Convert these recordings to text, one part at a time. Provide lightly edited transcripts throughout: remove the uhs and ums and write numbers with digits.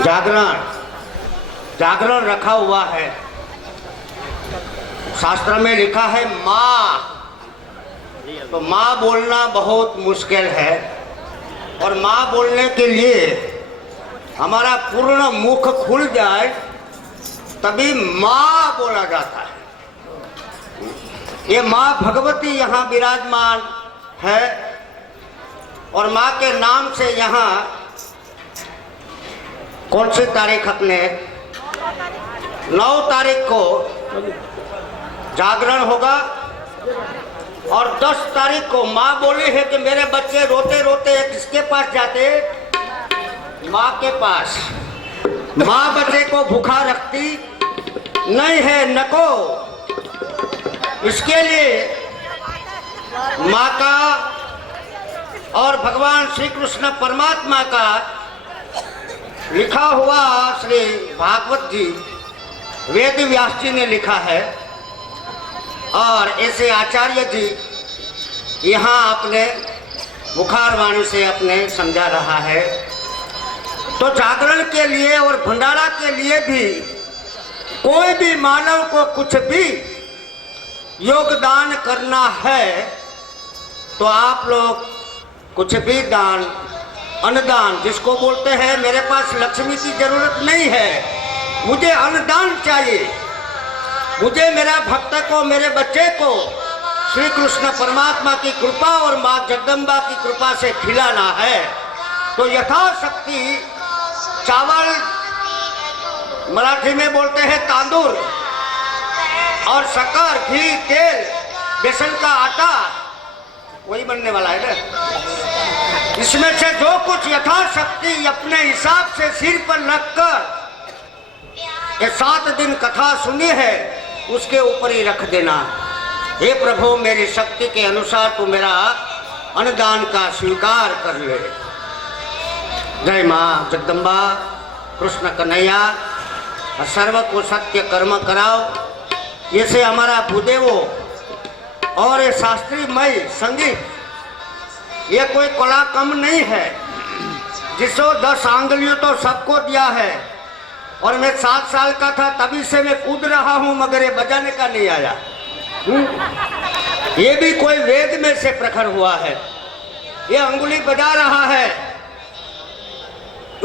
जागरण जागरण रखा हुआ है। शास्त्र में लिखा है माँ, तो माँ बोलना बहुत मुश्किल है और माँ बोलने के लिए हमारा पूर्ण मुख खुल जाए तभी माँ बोला जाता है। ये माँ भगवती यहाँ विराजमान है और माँ के नाम से यहाँ कौन सी तारीख अपने 9 तारीख को जागरण होगा और 10 तारीख को माँ बोली है कि मेरे बच्चे रोते रोते किसके पास जाते, माँ के पास। माँ बच्चे को भूखा रखती नहीं है नको, इसके लिए माँ का और भगवान श्री कृष्ण परमात्मा का लिखा हुआ श्री भागवत जी वेद व्यास जी ने लिखा है और ऐसे आचार्य जी यहाँ अपने बुखार वाणी से अपने समझा रहा है। तो जागरण के लिए और भंडारा के लिए भी कोई भी मानव को कुछ भी योगदान करना है तो आप लोग कुछ भी दान, अन्नदान जिसको बोलते हैं, मेरे पास लक्ष्मी की जरूरत नहीं है, मुझे अन्नदान चाहिए, मुझे मेरा भक्त को, मेरे बच्चे को श्री कृष्ण परमात्मा की कृपा और माँ जगदम्बा की कृपा से खिलाना है, तो यथाशक्ति चावल, मराठी में बोलते हैं तांदूर, और शक्कर, घी, तेल, बेसन का आटा वही बनने वाला है ना, इसमें से जो कुछ यथाशक्ति अपने हिसाब से सिर पर रखकर ये 7 दिन कथा सुनी है उसके ऊपर ही रख देना। हे प्रभु, मेरी शक्ति के अनुसार तू मेरा अन्नदान का स्वीकार कर ले। जय माँ जगदम्बा, कृष्ण कन्हैया, सर्व को सत्य कर्म कराओ। ये से हमारा भूदेवो और ये शास्त्रीमय संगीत, ये कोई कला कम नहीं है। जिसको 10 आंगलियों तो सबको दिया है और मैं 7 साल का था तभी से मैं कूद रहा हूँ मगर ये बजाने का नहीं आया। ये भी कोई वेद में से प्रखर हुआ है। ये अंगुली बजा रहा है,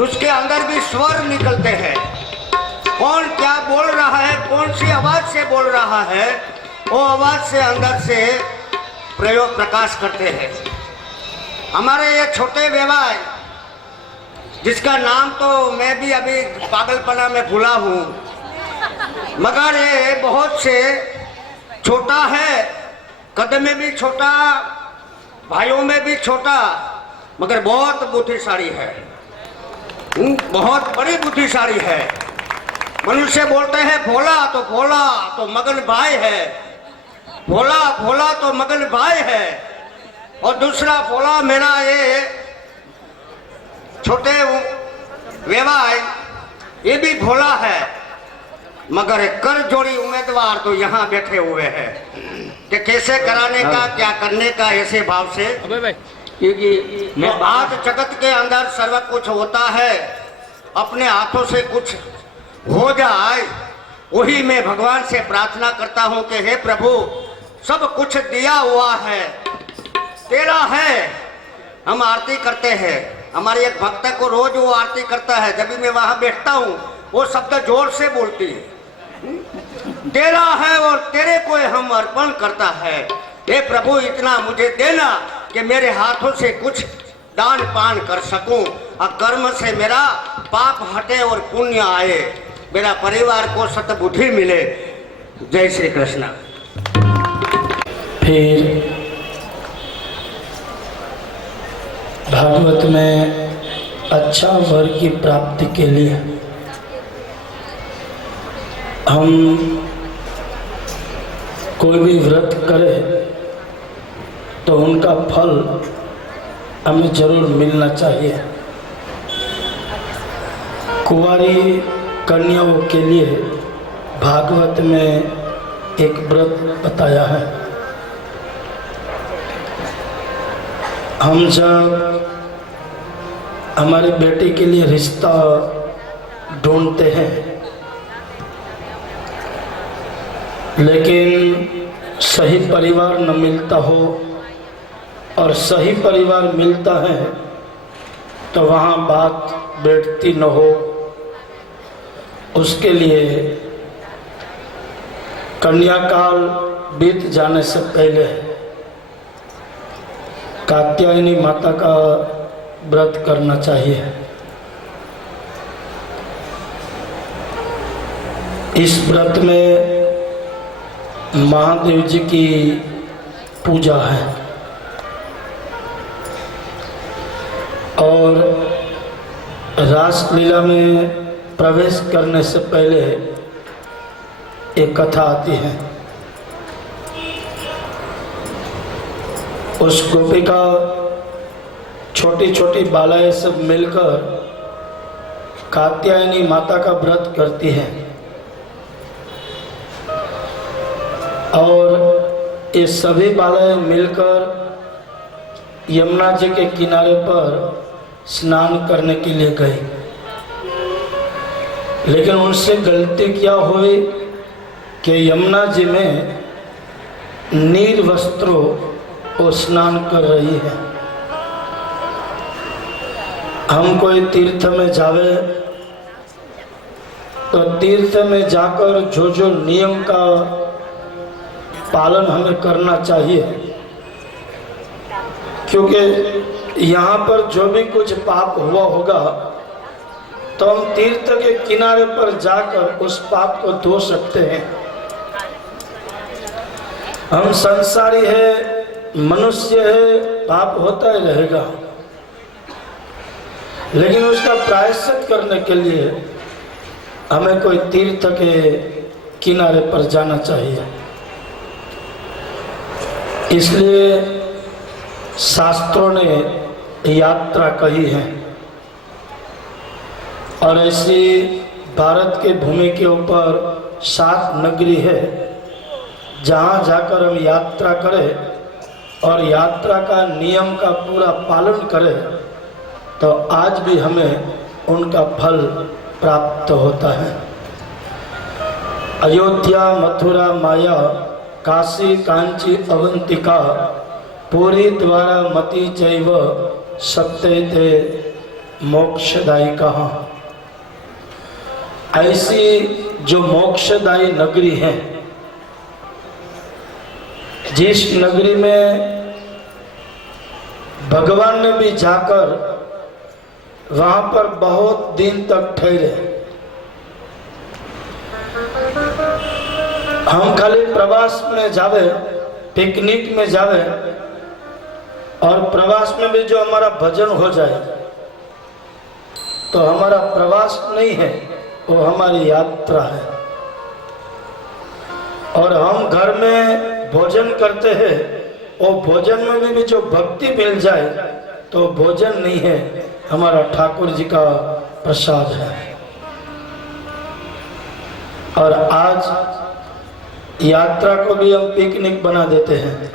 उसके अंदर भी स्वर निकलते हैं। कौन क्या बोल रहा है, कौन सी आवाज से बोल रहा है, वो आवाज से अंदर से प्रयोग प्रकाश करते हैं। हमारे ये छोटे व्यवहार जिसका नाम तो मैं भी अभी पागलपना में भूला हूँ, मगर ये बहुत से छोटा है, कद में भी छोटा, भाइयों में भी छोटा, मगर बहुत बुद्धिशाली है, बहुत बड़ी बुद्धिशाली है। मनुष्य बोलते हैं भोला तो मगन भाई है, भोला भोला तो मगन भाई है, और दूसरा भोला मेरा ये छोटे व्यवहार ये भी भोला है, मगर कर जोड़ी उम्मीदवार तो यहाँ बैठे हुए हैं कि कैसे कराने का, क्या करने का, ऐसे भाव से। क्योंकि बात जगत के अंदर सर्व कुछ होता है, अपने हाथों से कुछ हो जाए वही मैं भगवान से प्रार्थना करता हूँ कि हे प्रभु, सब कुछ दिया हुआ है, तेरा है। हम आरती करते हैं, हमारे एक भक्त को रोज वो आरती करता है, जब भी मैं वहां बैठता हूँ वो शब्द जोर से बोलती है, तेरा है और तेरे को हम अर्पण करता है। हे प्रभु, इतना मुझे देना कि मेरे हाथों से कुछ दान पान कर सकूं और कर्म से मेरा पाप हटे और पुण्य आए, मेरा परिवार को सतबुद्धि मिले। जय श्री कृष्ण। फिर भागवत में अच्छा वर की प्राप्ति के लिए हम कोई भी व्रत करें तो उनका फल हमें जरूर मिलना चाहिए। कुंवारी कन्याओं के लिए भागवत में एक व्रत बताया है। हम जब हमारे बेटे के लिए रिश्ता ढूंढते हैं, लेकिन सही परिवार न मिलता हो और सही परिवार मिलता है तो वहाँ बात बैठती न हो, उसके लिए कन्याकाल बीत जाने से पहले कात्यायनी माता का व्रत करना चाहिए। इस व्रत में महादेव जी की पूजा है और रासलीला में प्रवेश करने से पहले एक कथा आती है। उस गोपिका छोटी छोटी बालाएं सब मिलकर कात्यायनी माता का व्रत करती हैं और ये सभी बालाएं मिलकर यमुना जी के किनारे पर स्नान करने के लिए गई, लेकिन उनसे गलती क्या हुई कि यमुना जी में निर्वस्त्रों वो स्नान कर रही है। हम कोई तीर्थ में जावे तो तीर्थ में जाकर जो जो नियम का पालन हमें करना चाहिए, क्योंकि यहाँ पर जो भी कुछ पाप हुआ होगा तो हम तीर्थ के किनारे पर जाकर उस पाप को धो सकते हैं। हम संसारी है, मनुष्य है, पाप होता ही रहेगा, लेकिन उसका प्रायश्चित करने के लिए हमें कोई तीर्थ के किनारे पर जाना चाहिए। इसलिए शास्त्रों ने यात्रा कही है और ऐसी भारत के भूमि के ऊपर 7 नगरी है जहाँ जाकर हम यात्रा करें और यात्रा का नियम का पूरा पालन करें तो आज भी हमें उनका फल प्राप्त होता है। अयोध्या, मथुरा, माया, काशी, कांची, अवंतिका, पूरी द्वारा मति चैव सत्यते मोक्षदायी कहा। ऐसी जो मोक्षदायी नगरी है, जिस नगरी में भगवान ने भी जाकर वहां पर बहुत दिन तक ठहरे। हम खाली प्रवास में जावे, पिकनिक में जावे और प्रवास में भी जो हमारा भजन हो जाए तो हमारा प्रवास नहीं है, वो हमारी यात्रा है। और हम घर में भोजन करते हैं, वो भोजन में भी जो भक्ति मिल जाए तो भोजन नहीं है, हमारा ठाकुर जी का प्रसाद है। और आज यात्रा को भी हम पिकनिक बना देते हैं।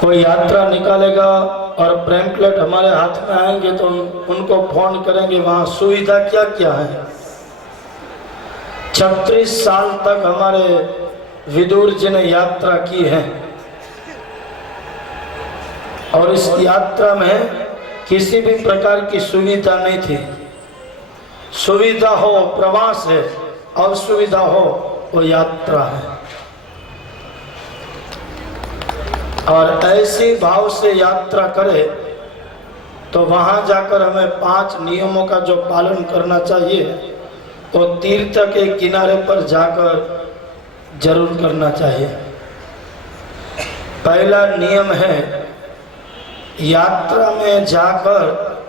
कोई यात्रा निकालेगा और पैम्फलेट हमारे हाथ में आएंगे तो उनको फोन करेंगे वहाँ सुविधा क्या क्या है। 36 साल तक हमारे विदुर जी ने यात्रा की है और इस यात्रा में किसी भी प्रकार की सुविधा नहीं थी। सुविधा हो प्रवास है, असुविधा हो वो यात्रा है। और ऐसी भाव से यात्रा करे तो वहां जाकर हमें 5 नियमों का जो पालन करना चाहिए वो तीर्थ के किनारे पर जाकर जरूर करना चाहिए। पहला नियम है यात्रा में जाकर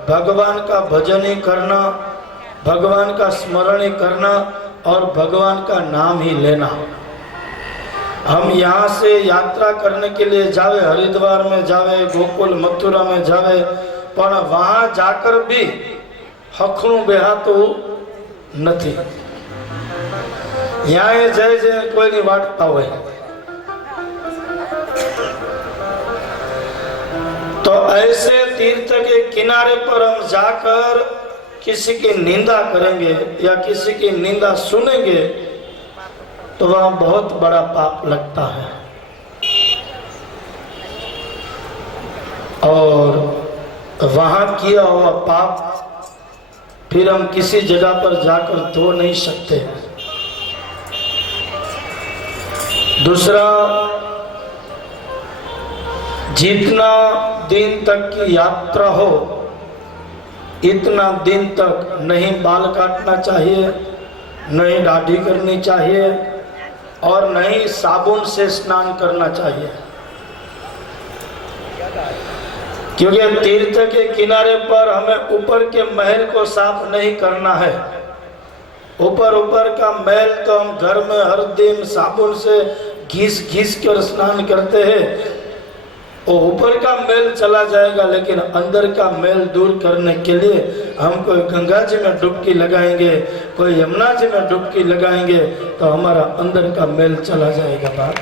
भगवान का भजन ही करना, भगवान का स्मरण ही करना और भगवान का नाम ही लेना। हम यहाँ से यात्रा करने के लिए जावे, हरिद्वार में जावे, गोकुल मथुरा में जावे, पर वहाँ जाकर भी हखणું બેહાતું નથી। यहाँ जय जय कोई नहीं वाटता हुए तो ऐसे तीर्थ के किनारे पर हम जाकर किसी की निंदा करेंगे या किसी की निंदा सुनेंगे तो वह बहुत बड़ा पाप लगता है। और वहां किया हुआ पाप फिर हम किसी जगह पर जाकर धो नहीं सकते। दूसरा, जितना दिन तक की यात्रा हो इतना दिन तक नहीं बाल काटना चाहिए, नहीं दाढ़ी करनी चाहिए और नहीं साबुन से स्नान करना चाहिए, क्योंकि तीर्थ के किनारे पर हमें ऊपर के महल को साफ नहीं करना है। ऊपर का मैल तो हम घर में हर दिन साबुन से घिस कर स्नान करते हैं, वो ऊपर का मैल चला जाएगा, लेकिन अंदर का मैल दूर करने के लिए हम कोई गंगा जी में डुबकी लगाएंगे, कोई यमुना जी में डुबकी लगाएंगे तो हमारा अंदर का मैल चला जाएगा, बात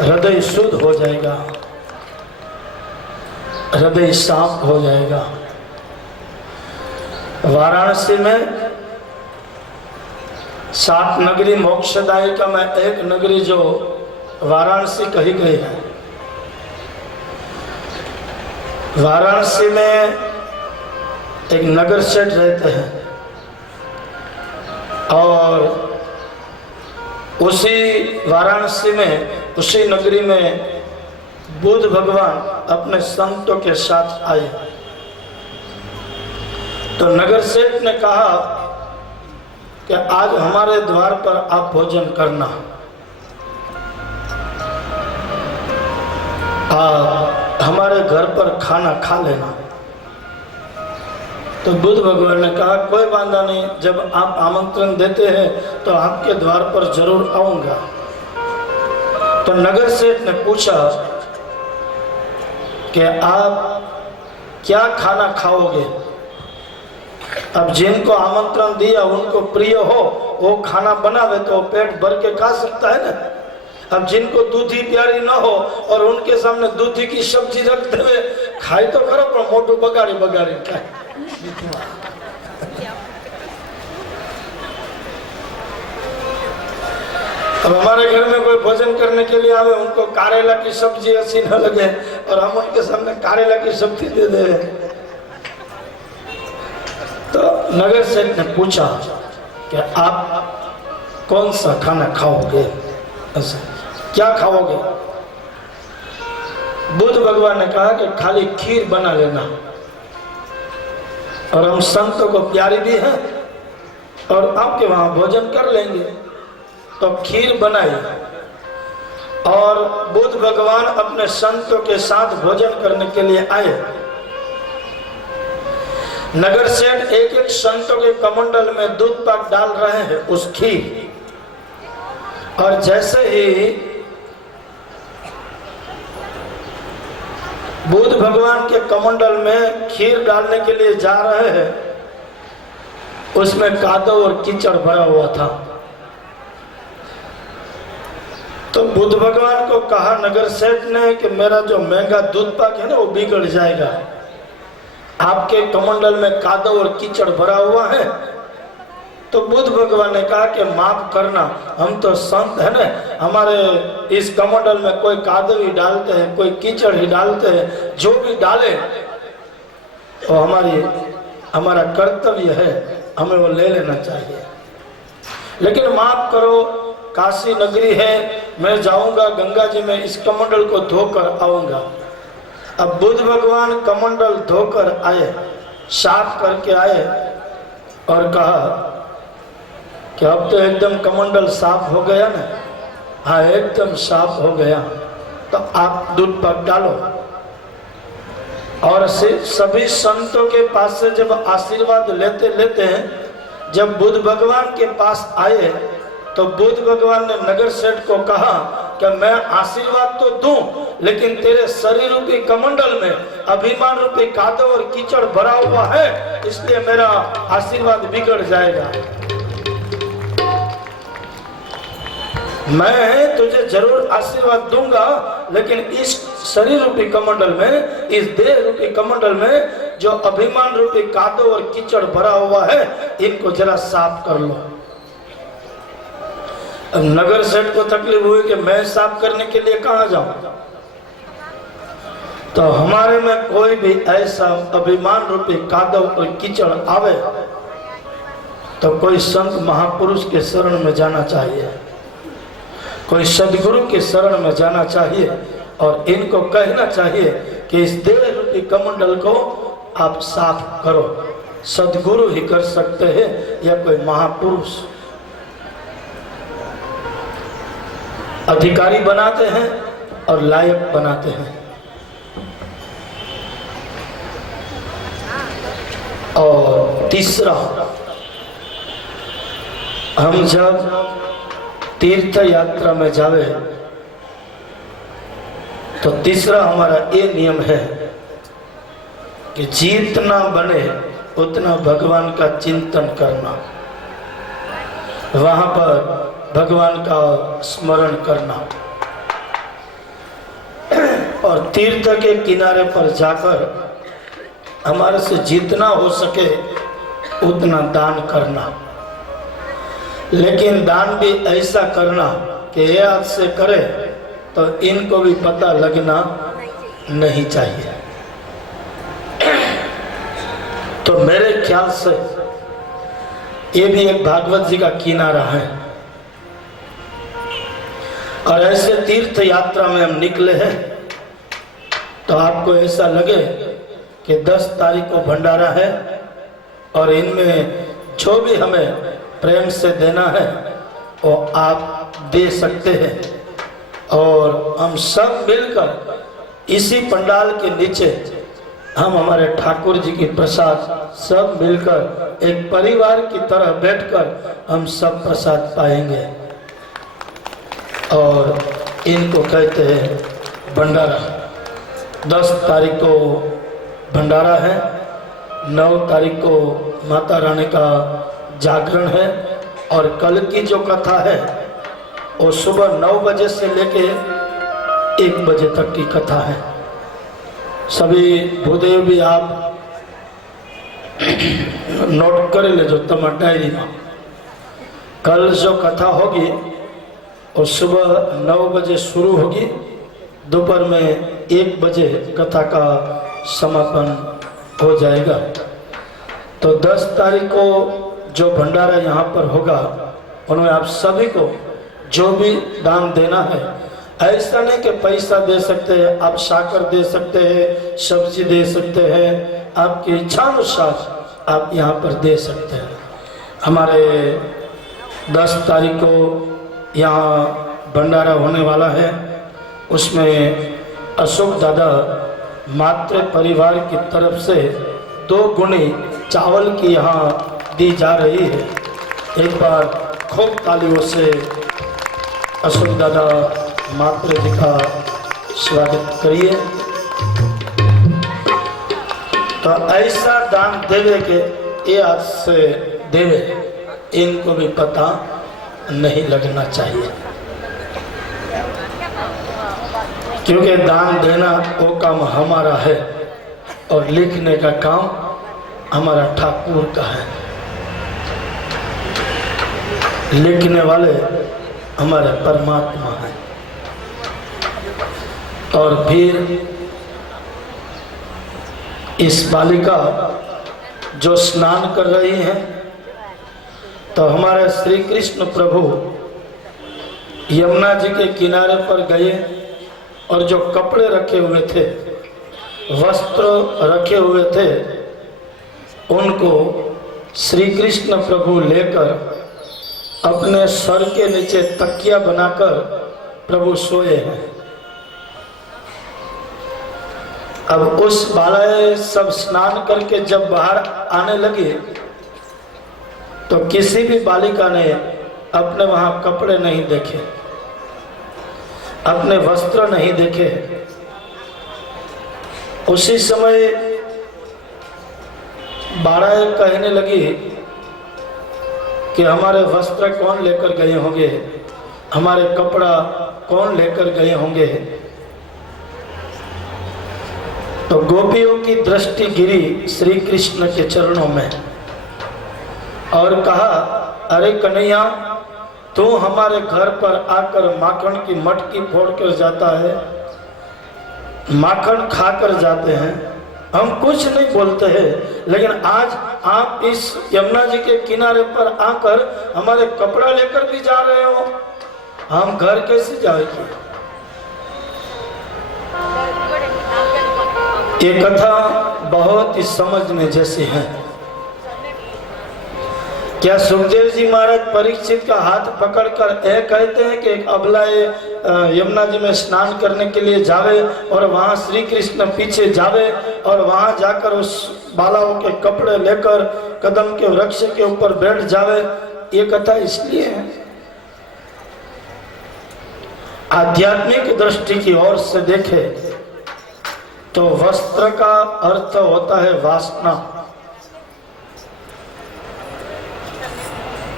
हृदय शुद्ध हो जाएगा, हृदय साफ हो जाएगा। वाराणसी में 7 नगरी मोक्षदायिका में एक नगरी जो वाराणसी कही गई है। वाराणसी में एक नगर सेठ रहते हैं और उसी वाराणसी में, उसी नगरी में बुद्ध भगवान अपने संतों के साथ आए। तो नगर सेठ ने कहा कि आज हमारे द्वार पर आप भोजन करना, हमारे घर पर खाना खा लेना। तो बुद्ध भगवान ने कहा कोई बाधा नहीं, जब आप आमंत्रण देते हैं तो आपके द्वार पर जरूर आऊंगा। तो नगर सेठ ने पूछा कि आप क्या खाना खाओगे? अब जिनको आमंत्रण दिया उनको प्रिय हो वो खाना बनावे तो पेट भर के खा सकता है ना। अब जिनको दूधी प्यारी ना हो और उनके सामने दूधी की सब्जी रखते हुए खाए तो खरो, पर मोटू बगाड़ी खाए। अब हमारे घर में कोई भोजन करने के लिए आवे, उनको करेला की सब्जी अच्छी न लगे और हम उनके सामने करेला की सब्जी दे दे। तो नगर सेठ ने पूछा कि आप कौन सा खाना खाओगे, क्या खाओगे? बुद्ध भगवान ने कहा कि खाली खीर बना लेना, और हम संतों को प्यारी भी हैं और आपके वहां भोजन कर लेंगे। तो खीर बनाई और बुद्ध भगवान अपने संतों के साथ भोजन करने के लिए आए। नगर सेठ एक एक संतों के कमंडल में दूध पाक डाल रहे हैं उस खीर, और जैसे ही बुद्ध भगवान के कमंडल में खीर डालने के लिए जा रहे हैं, उसमें कादव और कीचड़ भरा हुआ था। तो बुद्ध भगवान को कहा नगर सेठ ने कि मेरा जो महंगा दूध पाक है ना वो बिगड़ जाएगा, आपके कमंडल में कादव और कीचड़ भरा हुआ है। तो बुद्ध भगवान ने कहा कि माफ करना, हम तो संत है ना, हमारे इस कमंडल में कोई कादव ही डालते हैं, कोई कीचड़ ही डालते हैं, जो भी डाले तो हमारा कर्तव्य है, हमें वो ले लेना चाहिए। लेकिन माफ करो, काशी नगरी है, मैं जाऊंगा गंगा जी में इस कमंडल को धोकर आऊंगा। अब बुद्ध भगवान कमंडल धोकर आए, साफ करके आए और कहा कि अब तो एकदम कमंडल साफ हो गया ना। हाँ, एकदम साफ हो गया, तो आप दूध पाक डालो। और सभी संतों के पास से जब आशीर्वाद लेते लेते हैं, जब बुद्ध भगवान के पास आए तो बुद्ध भगवान ने नगर सेठ को कहा कि मैं आशीर्वाद तो दूं, लेकिन तेरे शरीर रूपी कमंडल में अभिमान रूपी कादव और कीचड़ भरा हुआ है, इसलिए मेरा आशीर्वाद बिगड़ जाएगा। मैं तुझे जरूर आशीर्वाद दूंगा, लेकिन इस शरीर रूपी कमंडल में, इस देह रूपी कमंडल में जो अभिमान रूपी कादो और कीचड़ भरा हुआ है, इनको जरा साफ कर लो। अब नगर सेठ को तकलीफ हुई कि मैं साफ करने के लिए कहां जाऊं, तो हमारे में कोई भी ऐसा अभिमान रूपी कादव और कीचड़ आवे तो कोई संत महापुरुष के शरण में जाना चाहिए, कोई सदगुरु के शरण में जाना चाहिए और इनको कहना चाहिए कि इस देह रूपी कमंडल को आप साफ करो। सदगुरु ही कर सकते हैं या कोई महापुरुष। अधिकारी बनाते हैं और लायक बनाते हैं। और तीसरा, हम जब तीर्थ यात्रा में जावे तो तीसरा हमारा ये नियम है कि जितना बने उतना भगवान का चिंतन करना, वहां पर भगवान का स्मरण करना और तीर्थ के किनारे पर जाकर हमारे से जितना हो सके उतना दान करना। लेकिन दान भी ऐसा करना कि ये हाथ से करे तो इनको भी पता लगना नहीं चाहिए। तो मेरे ख्याल से ये भी एक भागवत जी का किनारा है। और ऐसे तीर्थ यात्रा में हम निकले हैं तो आपको ऐसा लगे कि 10 तारीख को भंडारा है और इनमें जो भी हमें प्रेम से देना है वो आप दे सकते हैं। और हम सब मिलकर इसी पंडाल के नीचे हम हमारे ठाकुर जी की प्रसाद सब मिलकर एक परिवार की तरह बैठकर हम सब प्रसाद पाएंगे। और इनको कहते हैं भंडारा। 10 तारीख को भंडारा है, 9 तारीख को माता रानी का जागरण है और कल की जो कथा है वो सुबह 9 बजे से लेके 1 बजे तक की कथा है। सभी भूदेव भी आप नोट कर ले जो तुम्हारी डायरी में। कल जो कथा होगी वो सुबह 9 बजे शुरू होगी, दोपहर में 1 बजे कथा का समापन हो जाएगा। तो 10 तारीख को जो भंडारा यहाँ पर होगा उनमें आप सभी को जो भी दान देना है, ऐसा नहीं कि पैसा दे सकते हैं, आप शाकर दे सकते हैं, सब्जी दे सकते हैं, आपकी इच्छानुसार आप यहाँ पर दे सकते हैं। हमारे 10 तारीख को यहाँ भंडारा होने वाला है, उसमें अशोक दादा मात्र परिवार की तरफ से 2 गुनी चावल की यहाँ दी जा रही है। एक बार खूब तालियों से अशोक दादा मात्र जी का स्वागत करिए। तो ऐसा दान देवे के ये आज से देवे, इनको भी पता नहीं लगना चाहिए, क्योंकि दान देना वो काम हमारा है और लिखने का काम हमारा ठाकुर का है। लिखने वाले हमारे परमात्मा हैं। और फिर इस बालिका जो स्नान कर रही हैं, तो हमारे श्री कृष्ण प्रभु यमुना जी के किनारे पर गए और जो कपड़े रखे हुए थे, वस्त्र रखे हुए थे, उनको श्री कृष्ण प्रभु लेकर अपने सर के नीचे तकिया बनाकर प्रभु सोए हैं। अब उस बालाएं सब स्नान करके जब बाहर आने लगी तो किसी भी बालिका ने अपने वहां कपड़े नहीं देखे, अपने वस्त्र नहीं देखे। उसी समय बालाएं कहने लगी कि हमारे वस्त्र कौन लेकर गए होंगे, हमारे कपड़ा कौन लेकर गए होंगे। तो गोपियों की दृष्टि गिरी श्री कृष्ण के चरणों में और कहा, अरे कन्हैया, तू हमारे घर पर आकर माखन की मटकी फोड़कर जाता है, माखन खाकर जाते हैं, हम कुछ नहीं बोलते हैं, लेकिन आज आप इस यमुना जी के किनारे पर आकर हमारे कपड़ा लेकर भी जा रहे हो, हम घर कैसे जाएंगे? ये कथा बहुत ही समझने जैसी है। क्या सुखदेव जी महाराज परीक्षित का हाथ पकड़कर कहते हैं कि एक अबला यमुना जी में स्नान करने के लिए जावे और वहां श्री कृष्ण पीछे जावे और वहां जाकर उस बालाओं के कपड़े लेकर कदम के वृक्ष के ऊपर बैठ जावे? ये कथा इसलिए है, आध्यात्मिक दृष्टि की ओर से देखे तो वस्त्र का अर्थ होता है वासना,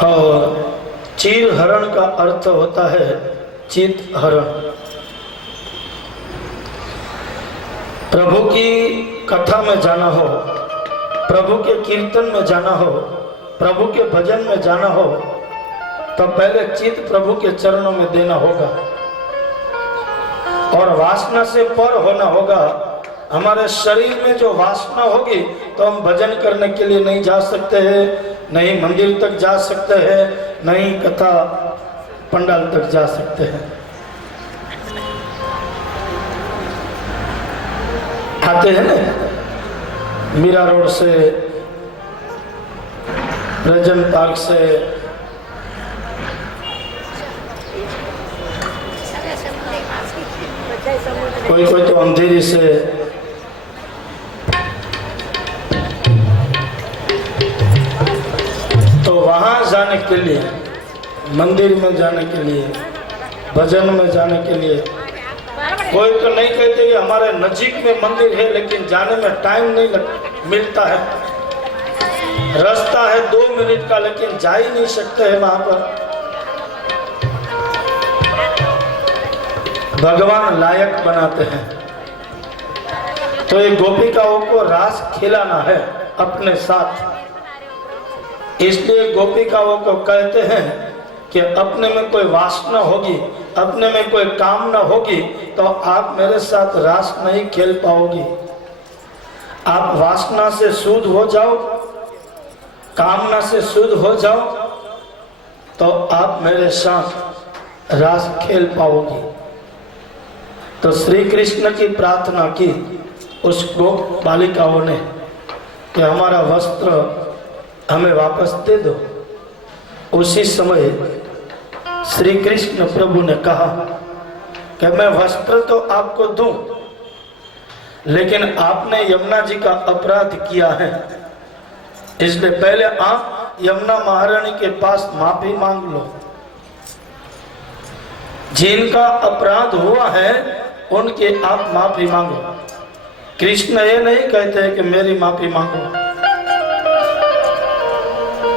और चीर हरण का अर्थ होता है चित हरण। प्रभु की कथा में जाना हो, प्रभु के कीर्तन में जाना हो, प्रभु के भजन में जाना हो, तो पहले चित प्रभु के चरणों में देना होगा और वासना से पर होना होगा। हमारे शरीर में जो वासना होगी तो हम भजन करने के लिए नहीं जा सकते हैं, नहीं मंदिर तक जा सकते हैं, नहीं कथा पंडाल तक जा सकते हैं। आते हैं ना मीरा रोड से, रजन पार्क से, कोई कोई तो अंधेरी से, तो वहां जाने के लिए, मंदिर में जाने के लिए, भजन में जाने के लिए, कोई तो नहीं कहते कि हमारे नजीक में मंदिर है लेकिन जाने में टाइम नहीं मिलता है, रास्ता है 2 मिनट का लेकिन जा ही नहीं सकते हैं वहां पर। भगवान लायक बनाते हैं, तो ये गोपिकाओं को रास खिलाना है अपने साथ, इसलिए गोपिकाओं को कहते हैं कि अपने में कोई वासना होगी, अपने में कोई कामना होगी तो आप मेरे साथ रास नहीं खेल पाओगी। आप वासना से शुद्ध हो जाओ, कामना से शुद्ध हो जाओ तो आप मेरे साथ रास खेल पाओगी। तो श्री कृष्ण की प्रार्थना की उस गोप बालिकाओं ने कि हमारा वस्त्र हमें वापस दे दो। उसी समय श्री कृष्ण प्रभु ने कहा कि मैं वस्त्र तो आपको दूं, लेकिन आपने यमुना जी का अपराध किया है, इसलिए पहले आप यमुना महारानी के पास माफी मांग लो। जिनका अपराध हुआ है उनके आप माफी मांगो। कृष्ण ये नहीं कहते हैं कि मेरी माफी मांगो,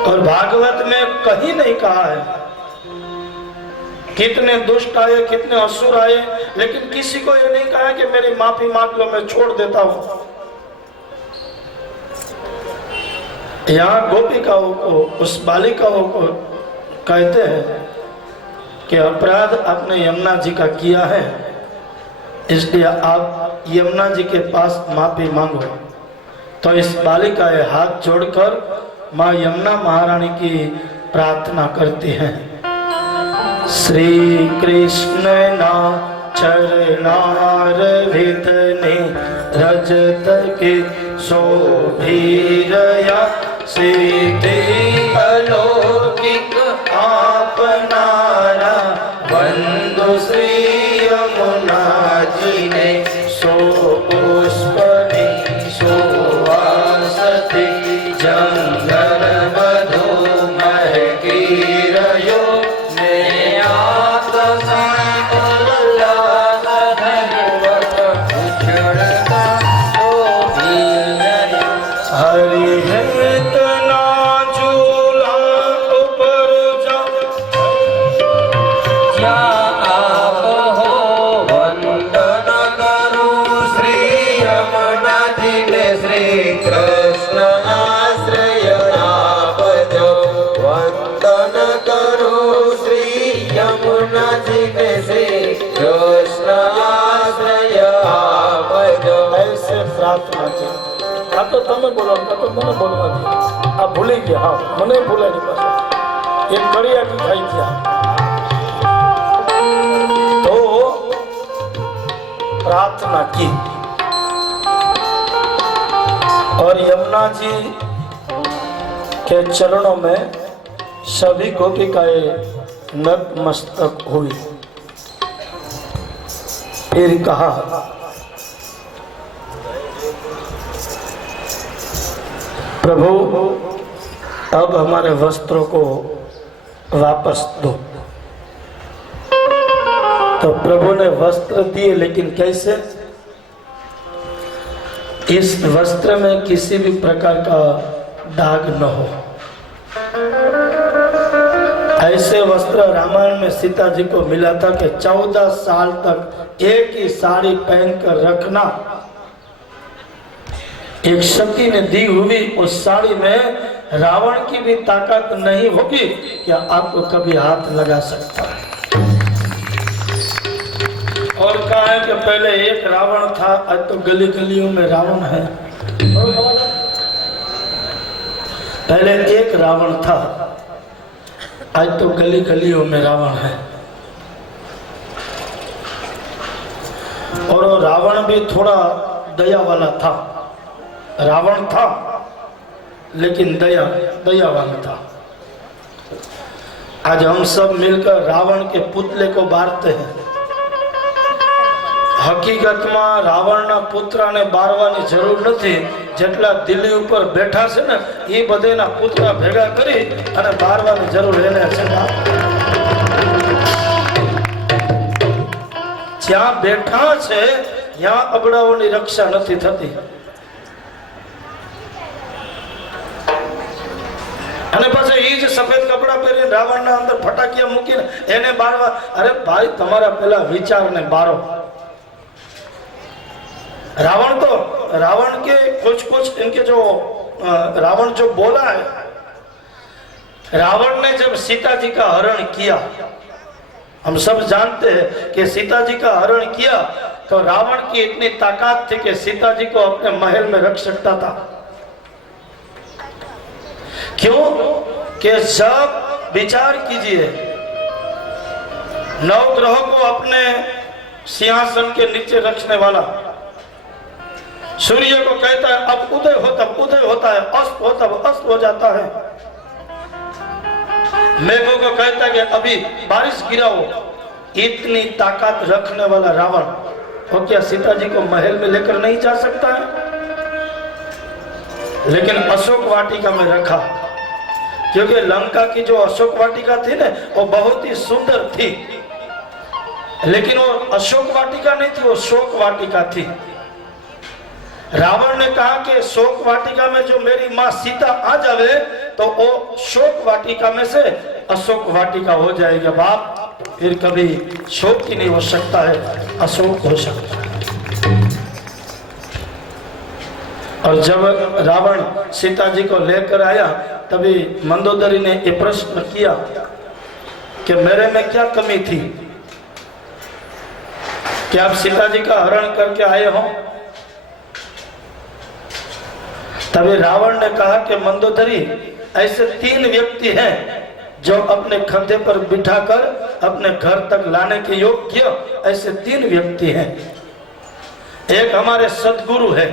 और भागवत में कहीं नहीं कहा है कितने दुष्ट आए, कितने असुर आए, लेकिन किसी को ये नहीं कहा कि मेरी माफी मांग लो, मैं छोड़ देता हूं। यहाँ गोपिकाओं को, उस बालिकाओं को कहते हैं कि अपराध आपने यमुना जी का किया है, इसलिए आप यमुना जी के पास माफी मांगो। तो इस बालिका ये हाथ जोड़कर माँ यमुना महारानी की प्रार्थना करती हैं। श्री कृष्ण ना चरणार विधने रजत के शोभीरया सिद्धि अलौकिक आपनारा बंधु श्री यमुना जी ने सो पुष्पनि सुवासति जंगल मधु महकीरयो ने आत संकुलास धनवत उछड़ता हरि है तना झूला ऊपर जा आप हो वंदन करूं श्री यमुना વસ્તુના છે. આ તો તમે બોલો, આ તો મને બોલવા દે. આ ભૂલી ગયા, હા મને ભૂલાય પાછા. એક કડિયા की खाई थी. तो प्रार्थना की और यमुना जी के चरणों में सभी गोपिकाएं नतमस्तक हुई. फिर कहा, प्रभु अब हमारे वस्त्रों को वापस दो. तो प्रभु ने वस्त्र दिए, लेकिन कैसे? इस वस्त्र में किसी भी प्रकार का दाग न हो. ऐसे वस्त्र रामायण में सीता जी को मिला था कि 14 साल तक एक ही साड़ी पहनकर रखना. एक शक्ति ने दी हुई उस साड़ी में रावण की भी ताकत नहीं होगी कि आपको कभी हाथ लगा सकता है. और कहा है कि पहले एक रावण था, आज तो गली गलियों में रावण है. पहले एक रावण था, आज तो गली गलियों में रावण है. और वो रावण भी थोड़ा दया वाला था. रावण था लेकिन दया वाला था. आज हम सब मिलकर रावण के पुतले को बारते हैं. હકીકતમાં રાવણના પુત્રને બારવાની જરૂર નથી. જેટલા દિલ્હી ઉપર બેઠા છે ને એ બધાના પુત્ર ભેગા કરી અને બારવાની જરૂર એને છે. જ્યાં બેઠા છે ત્યાં અબડાઓની રક્ષા નથી થતી. અને પછી એ જ સફેદ કપડા પહેરીને રાવણના અંદર ફટાકિયા મૂકીને એને બારવા. અરે ભાઈ, તમારા પેલા વિચારને બારો. रावण के कुछ इनके जो रावण जो बोला है, रावण ने जब सीता जी का हरण किया, हम सब जानते हैं कि सीता जी का हरण किया तो रावण की इतनी ताकत थी कि सीता जी को अपने महल में रख सकता था. क्यों? कि जब विचार कीजिए, 9 ग्रहों को अपने सिंहासन के नीचे रखने वाला, सूर्य को कहता है अब उदय होता है, अस्त होता है, अस्त हो जाता है. मेघों को कहता है कि अभी बारिश गिराओ. इतनी ताकत रखने वाला रावण वो क्या सीता जी को महल में लेकर नहीं जा सकता है? लेकिन अशोक वाटिका में रखा, क्योंकि लंका की जो अशोक वाटिका थी ना वो बहुत ही सुंदर थी. लेकिन वो अशोक वाटिका नहीं थी, वो शोक वाटिका थी. रावण ने कहा कि शोक वाटिका में जो मेरी माँ सीता आ जावे तो वो शोक वाटिका में से अशोक वाटिका हो जाएगा. बाप, फिर कभी शोक ही नहीं हो सकता है, अशोक हो सकता है. और जब रावण सीता जी को लेकर आया तभी मंदोदरी ने ये प्रश्न किया कि मेरे में क्या कमी थी कि आप सीता जी का हरण करके आए हो? तभी रावण ने कहा कि मंदोदरी, ऐसे 3 व्यक्ति हैं जो अपने कंधे पर बिठाकर अपने घर तक लाने के योग्य ऐसे 3 व्यक्ति हैं. एक हमारे सदगुरु है.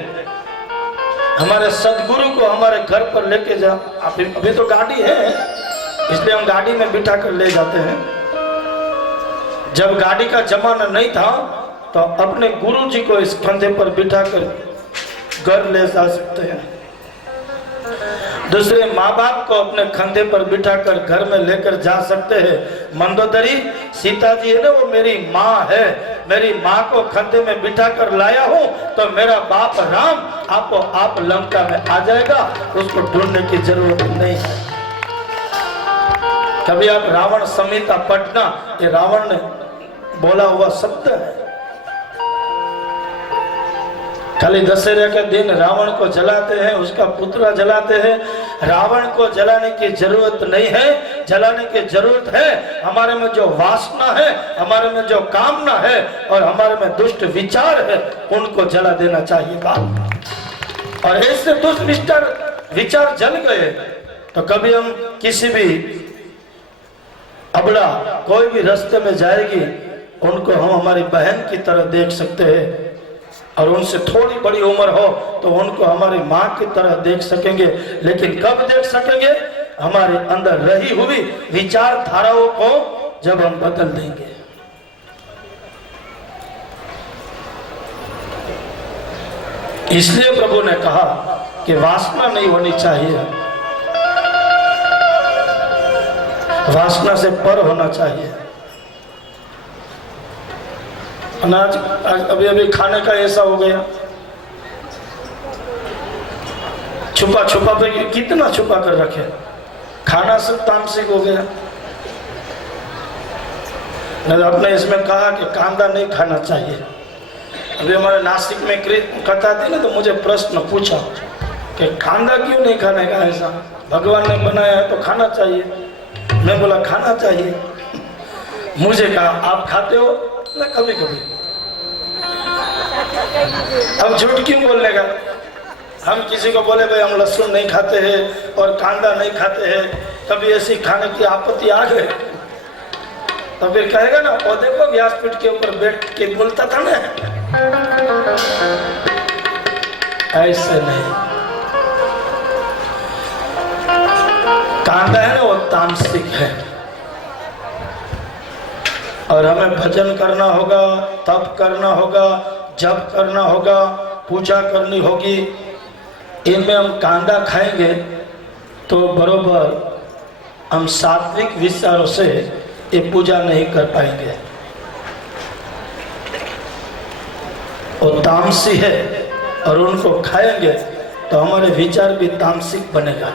हमारे सदगुरु को हमारे घर पर लेके जा. अभी तो गाड़ी है इसलिए हम गाड़ी में बिठा कर ले जाते हैं. जब गाड़ी का जमाना नहीं था तो अपने गुरु जी को इस कंधे पर बिठा कर घर ले जा सकते हैं. दूसरे माँ बाप को अपने कंधे पर बिठाकर घर में लेकर जा सकते हैं. मंदोदरी, सीता जी है ना, वो मेरी माँ है. मेरी माँ को कंधे में बिठाकर लाया हूँ तो मेरा बाप राम आप लंका में आ जाएगा, उसको ढूंढने की जरूरत नहीं है. कभी आप रावण संहिता पढ़ना, ये रावण ने बोला हुआ शब्द है. खाली दशहरे के दिन रावण को जलाते हैं, उसका पुतला जलाते हैं. रावण को जलाने की जरूरत नहीं है. जलाने की जरूरत है हमारे में जो वासना है, हमारे में जो कामना है और हमारे में दुष्ट विचार है, उनको जला देना चाहिए. बात और ऐसे दुष्विचार विचार जल गए तो कभी हम किसी भी अबड़ा कोई भी रास्ते में जाएगी उनको हम हमारी बहन की तरह देख सकते हैं, और उनसे थोड़ी बड़ी उम्र हो तो उनको हमारी माँ की तरह देख सकेंगे। लेकिन कब देख सकेंगे? हमारे अंदर रही हुई विचारधाराओं को जब हम बदल देंगे। इसलिए प्रभु ने कहा कि वासना नहीं होनी चाहिए, वासना से पर होना चाहिए। अनाज अभी अभी खाने का ऐसा हो गया, छुपा छुपा पे कितना छुपा कर रखे, खाना सब तामसिक हो गया। नहीं आपने इसमें कहा कि कांदा नहीं खाना चाहिए। अभी हमारे नासिक में कथा थी ना, तो मुझे प्रश्न पूछा कि कांदा क्यों नहीं खाने का, ऐसा भगवान ने बनाया है तो खाना चाहिए। मैं बोला खाना चाहिए। मुझे कहा आप खाते हो? ना कभी कभी। अब झूठ क्यों बोलने का? हम किसी को बोले भाई हम लहसुन नहीं खाते हैं और कांदा नहीं खाते हैं, कभी ऐसी खाने की आपत्ति आ गई तो फिर कहेगा ना वो देखो व्यासपीठ के ऊपर बैठ के बोलता था ना। ऐसे नहीं, कांदा है ना वो तामसिक है, और हमें भजन करना होगा, तप करना होगा, जप करना होगा, पूजा करनी होगी। इनमें हम कांदा खाएंगे तो बरोबर हम सात्विक विचारों से ये पूजा नहीं कर पाएंगे। वो तामसी है और उनको खाएंगे तो हमारे विचार भी तामसिक बनेगा।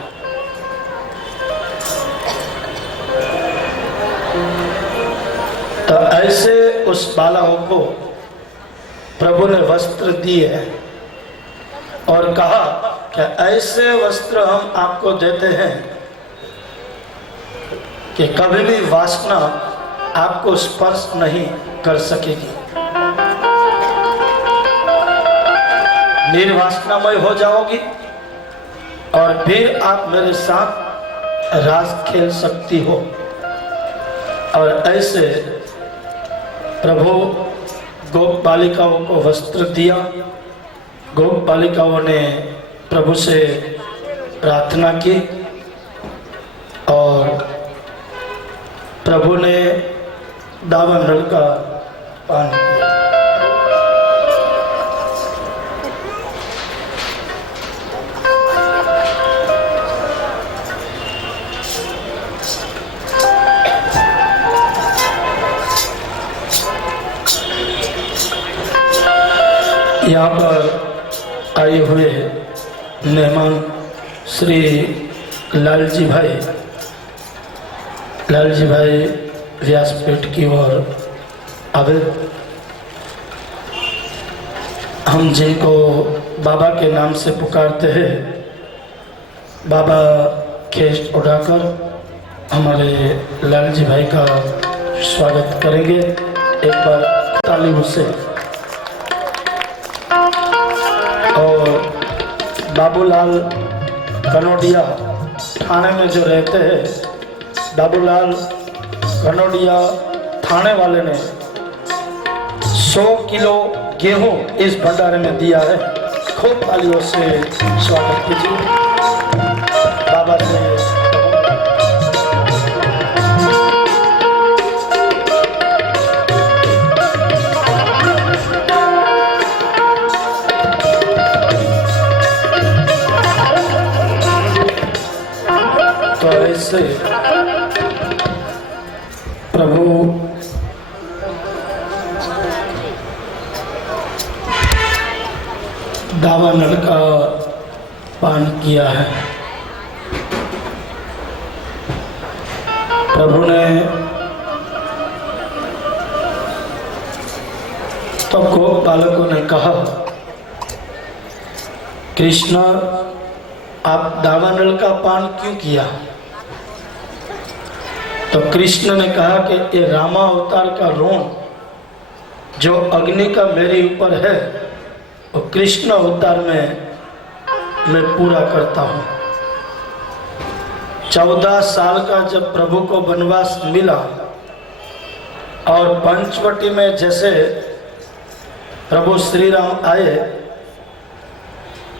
तो ऐसे उस बालाओं को प्रभु ने वस्त्र दिए और कहा कि ऐसे वस्त्र हम आपको देते हैं कि कभी भी वासना आपको स्पर्श नहीं कर सकेगी, निर्वासनामय हो जाओगी और फिर आप मेरे साथ रास खेल सकती हो। और ऐसे प्रभु गोप बालिकाओं को वस्त्र दिया। गोप बालिकाओं ने प्रभु से प्रार्थना की और प्रभु ने दावानल का पान किया। यहाँ पर आए हुए मेहमान श्री लालजी भाई व्यासपीठ की ओर आवे। हम जिनको बाबा के नाम से पुकारते हैं, बाबा खेस उड़ाकर हमारे लालजी भाई का स्वागत करेंगे। एक बार तालियों से। और बाबूलाल कनोडिया थाने में जो रहते हैं, बाबूलाल कनोडिया थाने वाले ने 100 किलो गेहूं इस भंडारे में दिया है। खूब तालियों से स्वागत कीजिए बाबा से। तो ऐसे प्रभु दावानल का पान किया है। प्रभु ने तो गोप बालकों ने कहा, कृष्ण आप दावानल का पान क्यों किया? तो कृष्ण ने कहा कि ये रामा अवतार का ऋण जो अग्नि का मेरे ऊपर है, वो कृष्ण अवतार में मैं पूरा करता हूँ। 14 साल का जब प्रभु को वनवास मिला और पंचवटी में जैसे प्रभु श्री राम आए,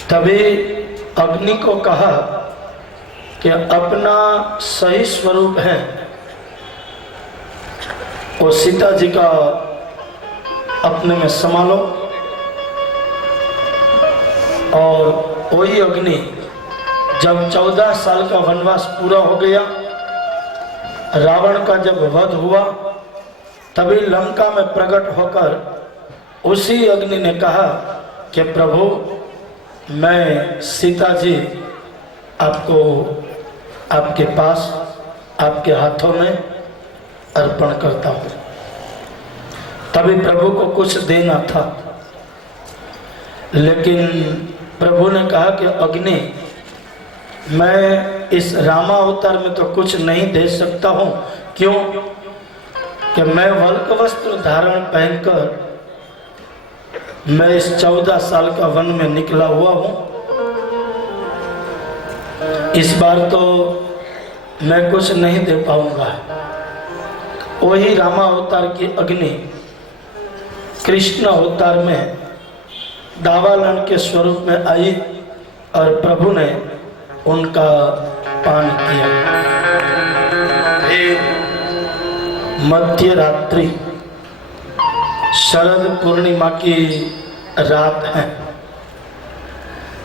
तभी अग्नि को कहा कि अपना सही स्वरूप है वो सीता जी का अपने में संभालो। और वही अग्नि जब 14 साल का वनवास पूरा हो गया, रावण का जब वध हुआ, तभी लंका में प्रकट होकर उसी अग्नि ने कहा कि प्रभु मैं सीता जी आपको आपके पास आपके हाथों में अर्पण करता हूँ। तभी प्रभु को कुछ देना था, लेकिन प्रभु ने कहा कि अग्नि मैं इस रामावतार में तो कुछ नहीं दे सकता हूँ। क्यों? कि मैं वल्क वस्त्र धारण पहनकर मैं इस 14 साल का वन में निकला हुआ हूँ। इस बार तो मैं कुछ नहीं दे पाऊंगा। वही रामावतार की अग्नि कृष्ण अवतार में दावानल के स्वरूप में आई और प्रभु ने उनका पान किया। मध्य रात्रि शरद पूर्णिमा की रात है।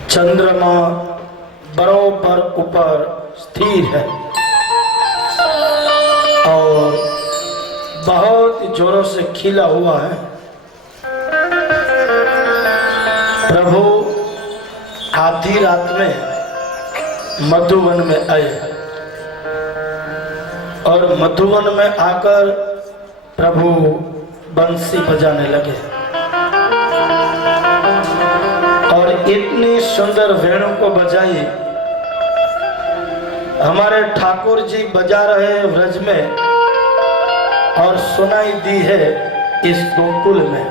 चंद्रमा बरोबर ऊपर स्थिर है और बहुत जोरों से खिला हुआ है। प्रभु आधी रात में मधुवन में आए और मधुवन में आकर प्रभु बंसी बजाने लगे और इतनी सुंदर वेणु को बजाई। हमारे ठाकुर जी बजा रहे व्रज में और सुनाई दी है इस गोकुल में।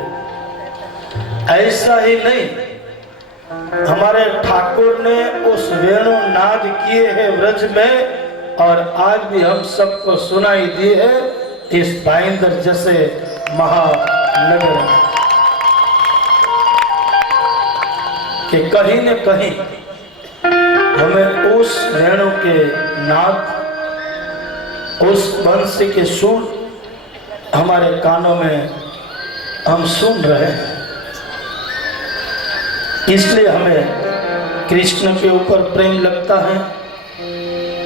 ऐसा ही नहीं, हमारे ठाकुर ने उस वेणु नाद किए हैं व्रज में और आज भी हम सबको सुनाई दी है इस भाईंदर जैसे महानगर में। कि कहीं न कहीं हमें उस वेणु के नाद, उस बंसी के सुर हमारे कानों में हम सुन रहे हैं। इसलिए हमें कृष्ण के ऊपर प्रेम लगता है,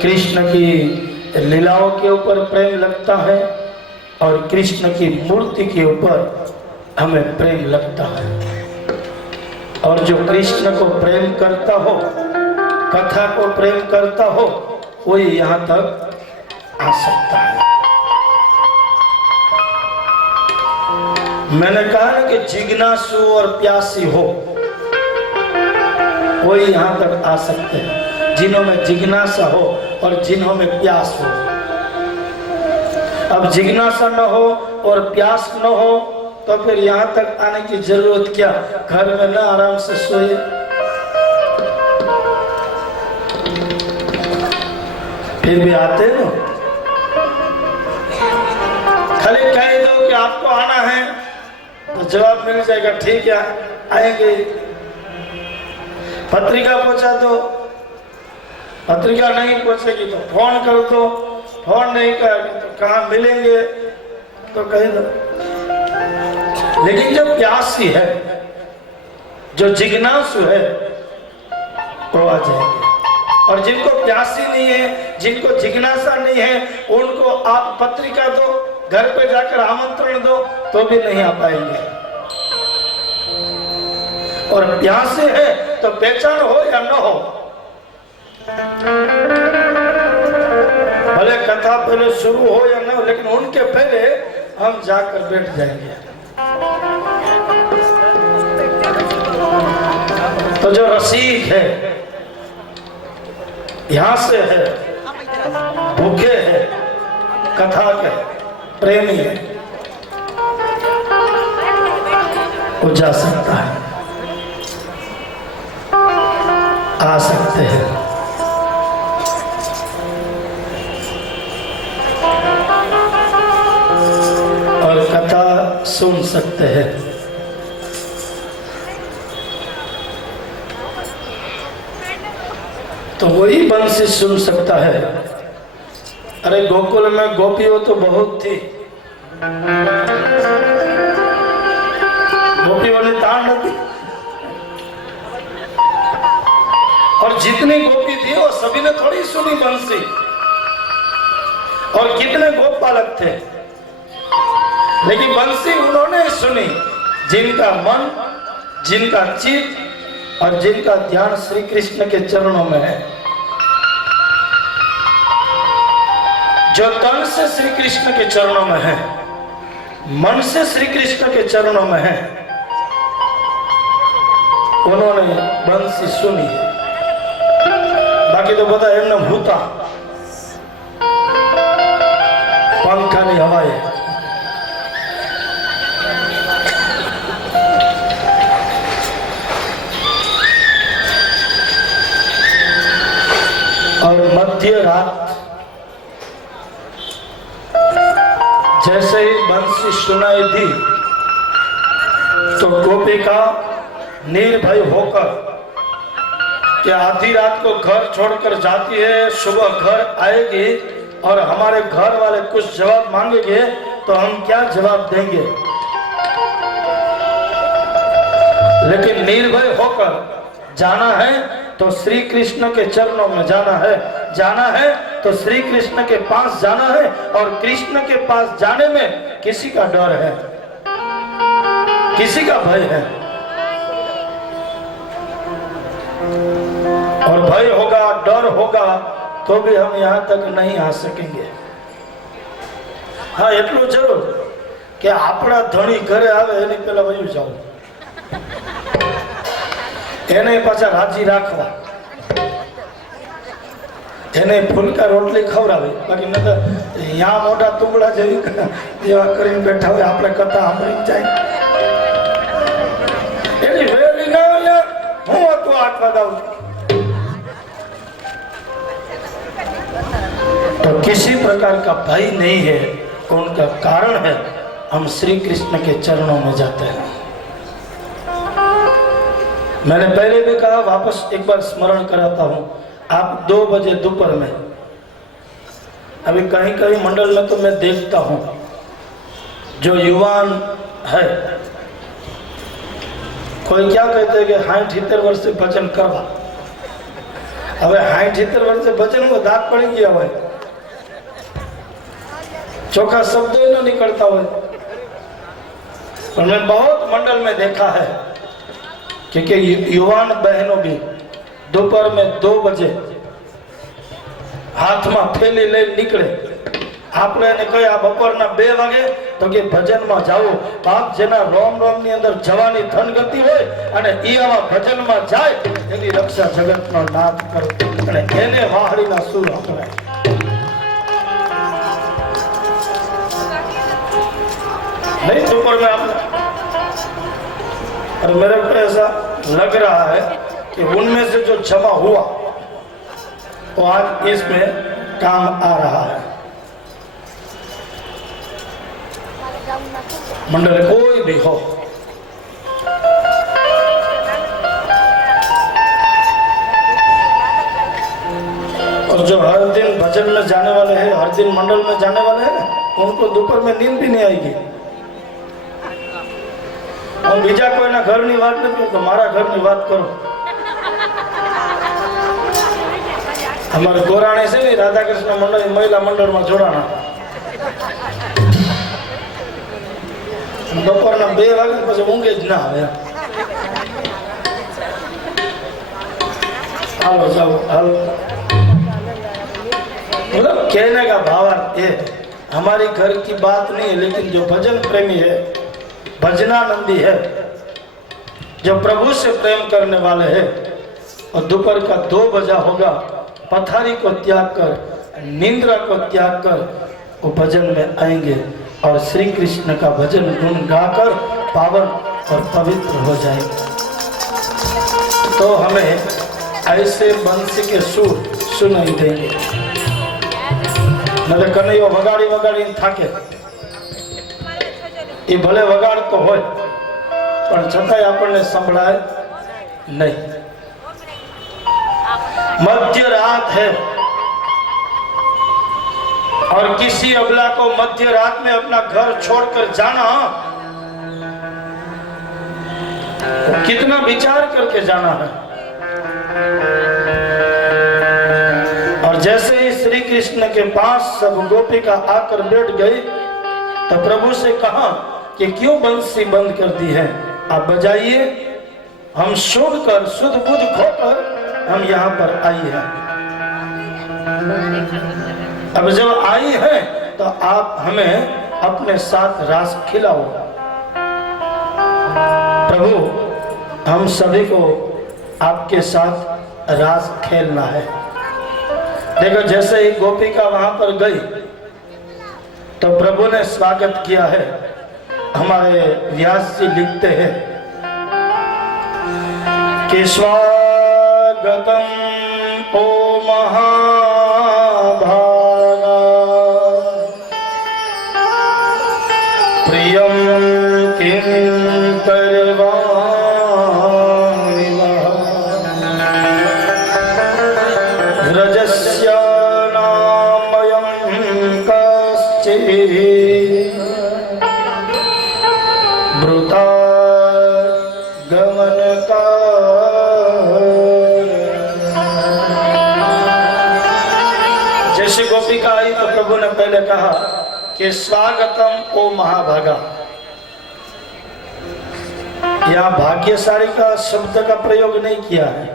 कृष्ण की लीलाओं के ऊपर प्रेम लगता है और कृष्ण की मूर्ति के ऊपर हमें प्रेम लगता है। और जो कृष्ण को प्रेम करता हो, कथा को प्रेम करता हो, वही यहाँ तक आ सकता है। मैंने कहा ना कि जिज्ञासु और प्यासी हो, वही यहाँ तक आ सकते हैं, जिन्हों में जिज्ञासा हो और जिन्हों में प्यास हो। अब जिज्ञासा न हो और प्यास न हो तो फिर यहाँ तक आने की जरूरत क्या? घर में न आराम से सोए। फिर भी आते ना, खाली कह दो कि आपको आना है तो जवाब मिल जाएगा, ठीक है आएंगे। पत्रिका पहुंचा दो, पत्रिका नहीं पहुंचेगी तो फोन कर दो, फोन नहीं करेंगे तो कहाँ मिलेंगे तो कह दो। लेकिन जो प्यासी है, जो जिज्ञासु है, वो आ जाएंगे। और जिनको प्यासी नहीं है, जिनको जिज्ञासा नहीं है, उनको आप पत्रिका दो, घर पे जाकर आमंत्रण दो तो भी नहीं आ पाएंगे। और प्यासे है तो पहचान हो या न हो, भले कथा पहले शुरू हो या न हो, लेकिन उनके पहले हम जाकर बैठ जाएंगे। तो जो रसिक है, यहाँ से है, भूखे है, कथा के प्रेमी है, वो जा सकता है। आ सकते हैं। और कथा सुन सकते हैं। तो वही बंसी सुन सकता है। अरे गोकुल में गोपियों तो बहुत थी, गोपियों ने तान दी, और जितनी गोपी थी वो सभी ने थोड़ी सुनी बंसी। और कितने गोपालक थे, लेकिन बंसी उन्होंने सुनी जिनका मन, जिनका चित्त और जिनका ध्यान श्री कृष्ण के चरणों में है। जो तन से श्री कृष्ण के चरणों में है, मन से श्री कृष्ण के चरणों में है, उन्होंने बंसी सुनी है। बाकी तो बता एमने भूता पंखानी हवाए। और मध्य रात जैसे ही बंसी सुनाई दी तो गोपिका निर्भय होकर कि आधी रात को घर छोड़कर जाती है, सुबह घर आएगी और हमारे घर वाले कुछ जवाब मांगेंगे तो हम क्या जवाब देंगे। लेकिन निर्भय होकर जाना है तो श्री कृष्ण के चरणों में जाना है, जाना है तो श्री कृष्ण के पास जाना है। और कृष्ण के पास जाने में किसी का डर है, किसी का भय है। और भय होगा, डर होगा तो भी हम यहां तक नहीं आ सकेंगे। हाँ એટલું જરૂર કે આપણા ધણી ઘરે આવે એની પહેલા વયું જાવ, એને પાછા રાજી રાખવા, એને ફૂલકા રોટલી ખવડાવી। બાકી ન તો યા મોટા તુંબડા જેવા કરીને બેઠા હોય, આપણે કથા સાંભળી જાય। એની વેલી ના હોય, હું હતું 8 વાગ્યા। तो किसी प्रकार का भय नहीं है, उनका कारण है हम श्री कृष्ण के चरणों में जाते हैं। मैंने पहले भी कहा, वापस एक बार स्मरण कराता हूं। आप 2 बजे दोपहर में, अभी कहीं कहीं मंडल में तो मैं देखता हूं जो युवान है, कोई क्या कहते हैं कि 60-70 वर्ष से भजन करवा। अब 60-70 वर्ष से भजन को दांत पड़ी गया हुआ, चोखा शब्द ही न निकलता हुआ। और मैं बहुत मंडल में देखा है क्योंकि युवान बहनों भी दोपहर में 2 बजे हाथ में थैली ले निकले। આપણે એને કહે આ બપોરના 2 વાગે તો કે ભજનમાં જાઓ। બાપ જેના રોમ રોમની અંદર જવાની ધન ગતિ હોય અને ઈ આવા ભજનમાં જાય એની રક્ષા જગતનો નાથ કરે અને એને વાહડીના સુર હકરાય। नहीं दोपहर में आप, और मेरे को ऐसा लग रहा है कि उनमें से जो जमा हुआ वो आज इसमें काम आ रहा है। मंडल कोई भी हो, और जो हर दिन भजन में जाने वाले हैं, हर दिन मंडल में जाने वाले हैं, उनको दोपहर में नींद भी नहीं आएगी। और बीजा कोईना घरनी बात नहीं करतो, मारा घरनी बात करो। हमारे गोराणे से नहीं, राधा कृष्ण मंडल महिला मंडल में जोड़ाना। बपोरना 2 वागे પછી ઊંઘે જ ના આવે। हालो जाओ हालो, मतलब कहने का भावार्थ ये, हमारी घर की बात नहीं है, लेकिन जो भजन प्रेमी है, भजनानंदी है, जो प्रभु से प्रेम करने वाले हैं, और दोपहर का 2 बजा होगा, पथारी को त्याग कर, निंद्रा को त्याग कर वो भजन में आएंगे और श्री कृष्ण का भजन गुण गाकर पावन और पवित्र हो जाएंगे। तो हमें ऐसे बंसी के सुर सुनाई देंगे। न तो कन्हैया वगाड़ी वगाड़ी थाके, ये भले वगाड़ तो हो पर छतांय आपने संभळाय नहीं। मध्य रात है और किसी अबला को मध्य रात में अपना घर छोड़कर जाना, तो कितना विचार करके जाना है। और जैसे ही श्री कृष्ण के पास सब गोपिका आकर बैठ गई तो प्रभु से कहा कि क्यों बंसी बंद कर दी है, आप बजाइए, हम सुनकर सुध बुध खोकर हम यहाँ पर आई हैं। अब जब आई है तो आप हमें अपने साथ रास खिलाओ। प्रभु हम सभी को आपके साथ रास खेलना है। देखो जैसे ही गोपिका वहां पर गई तो प्रभु ने स्वागत किया है। हमारे व्यास जी लिखते हैं कि स्वागतम ओ महाभागा प्रियम किं करवाणि व्रजस्य नामयं कश्चित् ब्रूता गमन का। जैसे गोपिका आई तो प्रभु ने पहले कहा कि स्वागतम ओ महाभागा। यहाँ भाग्यशाली का शब्द का प्रयोग नहीं किया है।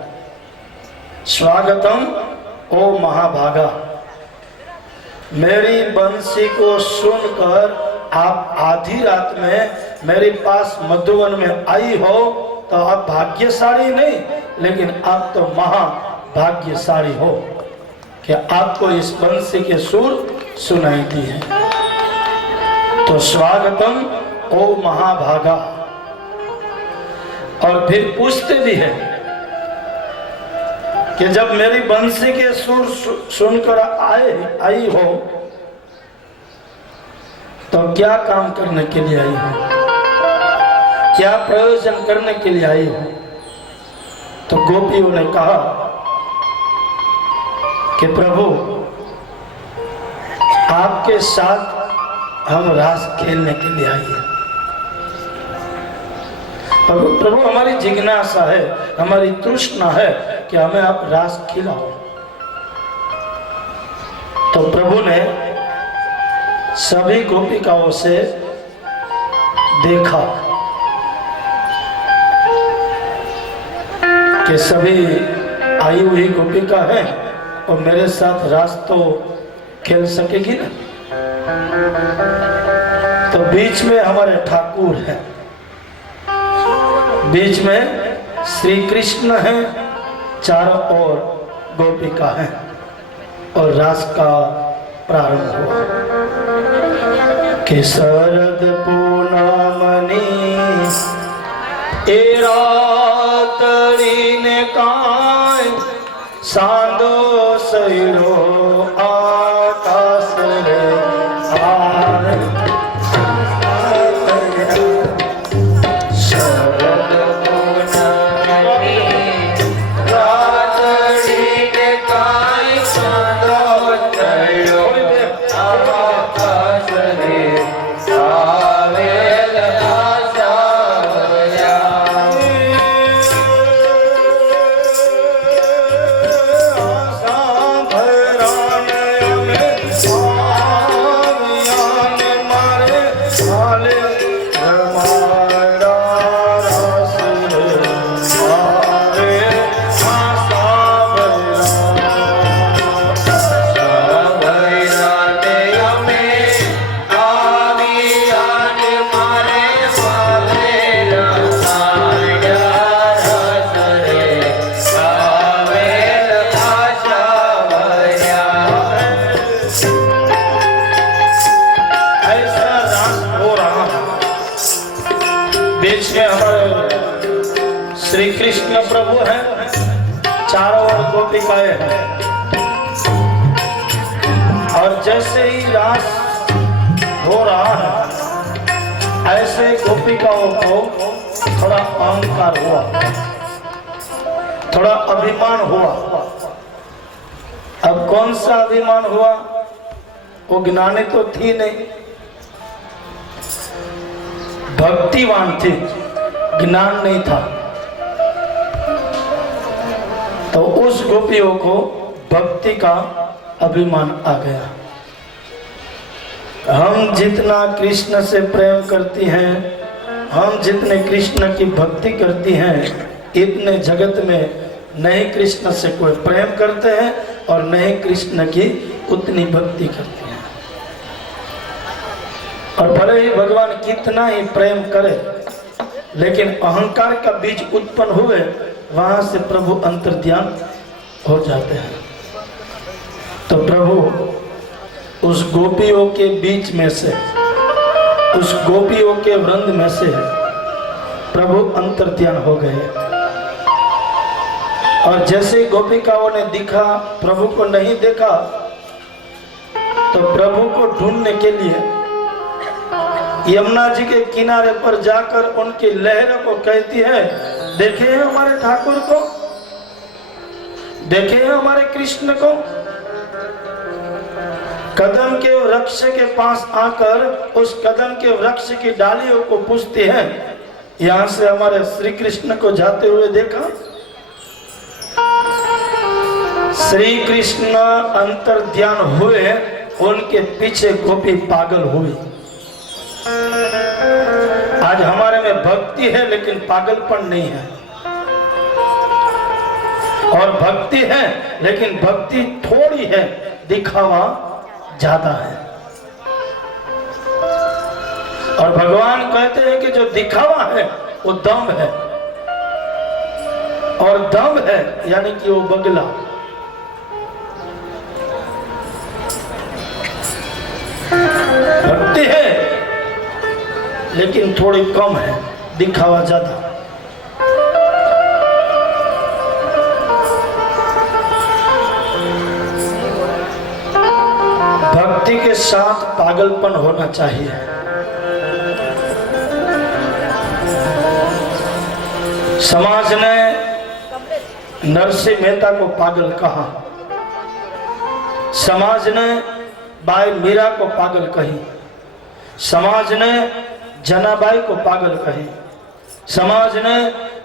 स्वागतम ओ महाभागा। मेरी बंसी को सुनकर आप आधी रात में मेरे पास मधुवन में आई हो तो आप भाग्यशाली नहीं, लेकिन आप तो महाभाग्यशाली हो कि आपको इस बंसी के सुर सुनाई दी है। तो स्वागतम ओ महाभागा। और फिर पूछते भी हैं कि जब मेरी बंसी के सुर सुनकर आई हो तो क्या काम करने के लिए आई हो, क्या प्रयोजन करने के लिए आई हो। तो गोपियों ने कहा कि प्रभु आपके साथ हम रास खेलने के लिए आई हैं। प्रभु हमारी जिज्ञासा है, हमारी तृष्णा है कि हमें आप रास खिलाओ। तो प्रभु ने सभी गोपिकाओं से देखा कि सभी आई हुई गोपिका है और मेरे साथ रास तो खेल सकेगी ना। तो बीच में हमारे ठाकुर हैं, बीच में श्री कृष्ण हैं, चारों ओर गोपिका हैं और रास का प्रारंभ हुआ कि शरद पूनमनी ए रातड़ी ने काय सांदो सैरो आकाश रे आए। बीच में हमारे श्री कृष्ण प्रभु हैं, चारों ओर गोपिकाएं हैं और जैसे ही रास हो रहा है ऐसे गोपिकाओं को थोड़ा अहंकार हुआ, थोड़ा अभिमान हुआ। अब कौन सा अभिमान हुआ? वो ज्ञानी तो थी नहीं, भक्तिवान थी, ज्ञान नहीं था। तो उस गोपियों को भक्ति का अभिमान आ गया। हम जितना कृष्ण से प्रेम करती हैं, हम जितने कृष्ण की भक्ति करती हैं, इतने जगत में नहीं कृष्ण से कोई प्रेम करते हैं और नहीं कृष्ण की उतनी भक्ति करते हैं। और भले ही भगवान कितना ही प्रेम करे, लेकिन अहंकार का बीज उत्पन्न हुए, वहां से प्रभु अंतर्ध्यान हो जाते हैं। तो प्रभु उस गोपियों के बीच में से, उस गोपियों के वृंद में से प्रभु अंतर्ध्यान हो गए। और जैसे गोपिकाओं ने दिखा, प्रभु को नहीं देखा, तो प्रभु को ढूंढने के लिए यमुना जी के किनारे पर जाकर उनकी लहरों को कहती है, देखे हमारे ठाकुर को, देखे हमारे कृष्ण को। कदम के वृक्ष के पास आकर उस कदम के वृक्ष की डालियों को पूछती है, यहां से हमारे श्री कृष्ण को जाते हुए देखा। श्री कृष्ण अंतर्ध्यान हुए, उनके पीछे गोपी पागल हुई। आज हमारे में भक्ति है लेकिन पागलपन नहीं है, और भक्ति है लेकिन भक्ति थोड़ी है, दिखावा ज्यादा है। और भगवान कहते हैं कि जो दिखावा है वो दम है, और दम है यानी कि वो बगला। भक्ति है लेकिन थोड़ी कम है, दिखावा ज्यादा। भक्ति के साथ पागलपन होना चाहिए। समाज ने नरसिंह मेहता को पागल कहा, समाज ने बाई मीरा को पागल कही, समाज ने जनाबाई को पागल कही, समाज ने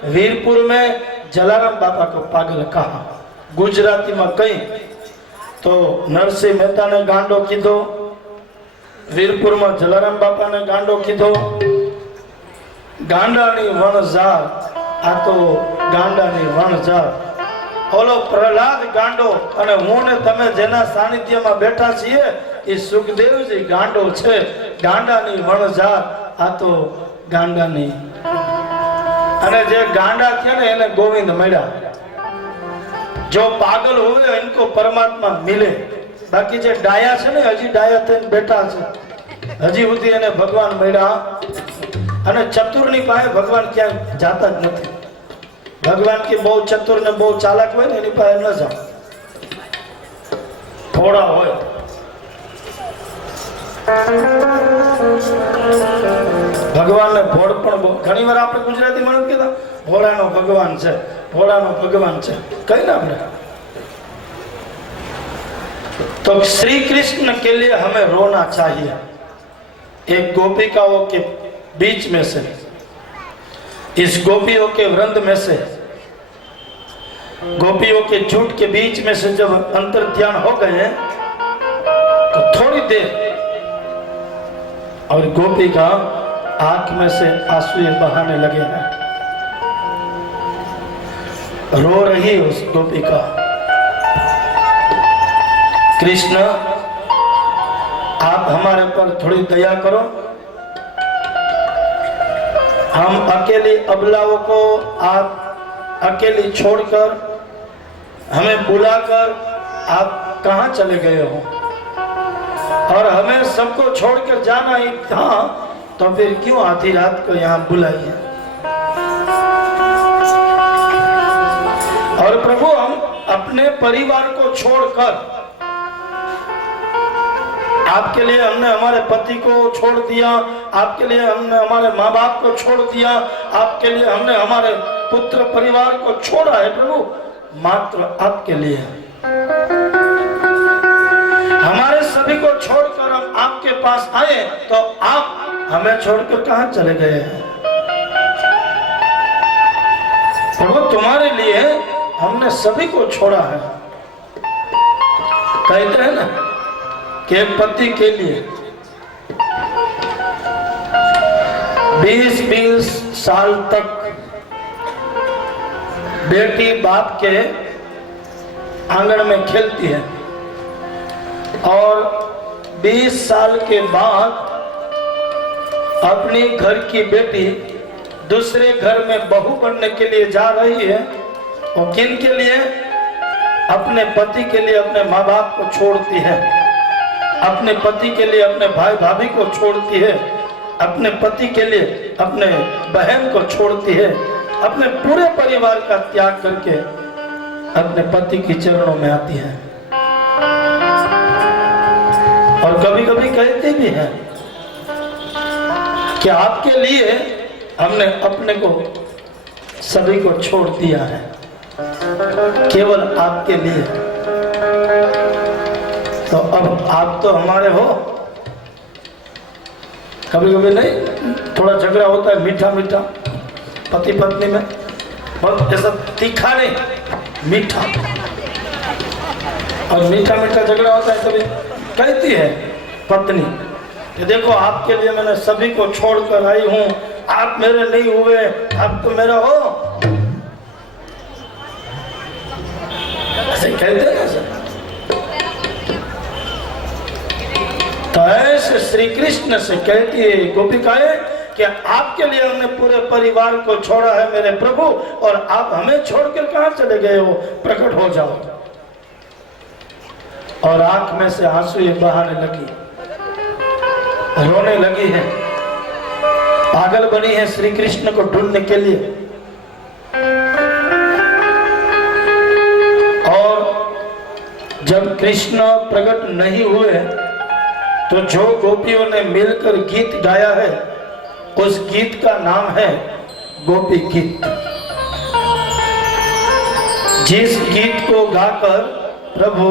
वीरपुर में जलाराम बापा को पागल कहा। गुजराती में कही तो नरसिंह मेहता ने गांडो कीधो, वीरपुर में जलाराम बापा ने गांडो कीधो। गांडानी वणजार, आ तो गांडानी वणजार। ओलो प्रहलाद गांडो અને હું ને તમે જેના સાનિધ્યમાં બેઠા છીએ એ સુખદેવજી ગાંડો છે, ગાંડાની વણઝાર, આ તો ગાંડાની। અને જે ગાંડા થયા ને એને ગોવિંદ મળ્યા। जो पागल हुए इनको परमात्मा मिले, बाकी जे डाया છે ને હજી डाया થઈને બેઠા છે, હજી સુધી એને ભગવાન મળ્યા। અને ચતુરની પાસે ભગવાન ક્યાં જાતા જ નથી। भगवान की बहुत चतुर ने बहुत चालाक हो न जाओ, थोड़ा हो। भगवान ने भोळपण घणी वार आपणे गुजराती माणस कहता भोळानो भगवान छे, भोळानो भगवान छे, कही ना आपने। तो श्री कृष्ण के लिए हमें रोना चाहिए। एक गोपिकाओं के बीच में से, इस गोपियों के वृंद में से, गोपियों के झूठ के बीच में से जब अंतर्ध्यान हो गए तो थोड़ी देर और गोपी का आंख में से आंसू बहाने लगे हैं। रो रही उस गोपी का, कृष्ण आप हमारे पर थोड़ी दया करो, हम अकेली अबलाओं को आप अकेली छोड़कर हमें बुलाकर आप कहां चले गए हो, और हमें सबको छोड़कर जाना ही था, तो फिर क्यों आधी रात को यहां बुलाइए। और प्रभु हम अपने परिवार को छोड़कर, आपके लिए हमने हमारे पति को छोड़ दिया, आपके लिए हमने हमारे माँ बाप को छोड़ दिया, आपके लिए हमने हमारे पुत्र परिवार को छोड़ा है प्रभु, मात्र आपके लिए। हमारे सभी को छोड़कर हम आपके पास आए, तो आप हमें छोड़कर कहां चले गए हैं प्रभु? तुम्हारे लिए हमने सभी को छोड़ा है। कहते हैं ना कि एक पति के लिए 20-20 साल तक बेटी बाप के आंगन में खेलती है और 20 साल के बाद अपनी घर की बेटी दूसरे घर में बहू बनने के लिए जा रही है, और किन के लिए? अपने पति के लिए अपने माँ बाप को छोड़ती है, अपने पति के लिए अपने भाई भाभी को छोड़ती है, अपने पति के लिए अपने बहन को छोड़ती है, अपने पूरे परिवार का त्याग करके अपने पति के चरणों में आती है। और कभी कभी कहते भी हैं कि आपके लिए हमने अपने को सभी को छोड़ दिया है, केवल आपके लिए। तो अब आप तो हमारे हो। कभी कभी नहीं, थोड़ा झगड़ा होता है मीठा मीठा पति पत्नी में, बहुत ऐसा तीखा नहीं, मीठा। और मीठा मीठा झगड़ा होता है, कभी कहती है पत्नी कि देखो आपके लिए मैंने सभी को छोड़कर आई हूं, आप मेरे नहीं हुए, आप तो मेरा हो। ऐसे कहते हैं सर। तो ऐसे श्री कृष्ण से कहती है गोपिकाएं कि आपके लिए हमने पूरे परिवार को छोड़ा है मेरे प्रभु, और आप हमें छोड़कर कहां चले गए हो? प्रकट हो जाओ। और आंख में से आंसू बहाने लगी, रोने लगी है, पागल बनी है श्री कृष्ण को ढूंढने के लिए। और जब कृष्ण प्रकट नहीं हुए तो जो गोपियों ने मिलकर गीत गाया है, उस गीत का नाम है गोपी गीत। जिस गीत को गाकर प्रभु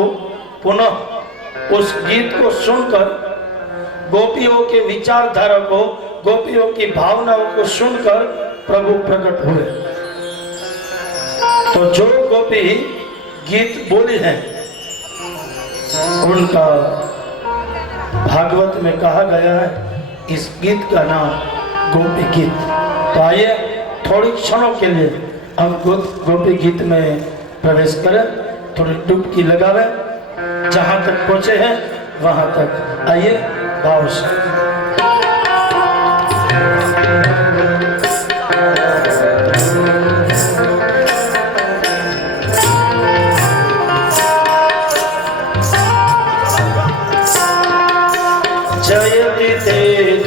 पुनः उस गीत को सुनकर गोपियों के विचारधारा को, गोपियों की भावनाओं को सुनकर प्रभु प्रकट हुए। तो जो गोपी गीत बोली है उनका भागवत में कहा गया है, इस गीत का नाम गोपी गीत। तो आइए थोड़ी क्षणों के लिए हम गोपी गीत में प्रवेश करें, थोड़ी डुबकी लगावे, जहां तक पहुंचे हैं वहां तक। आइए भाव से। जयति तेज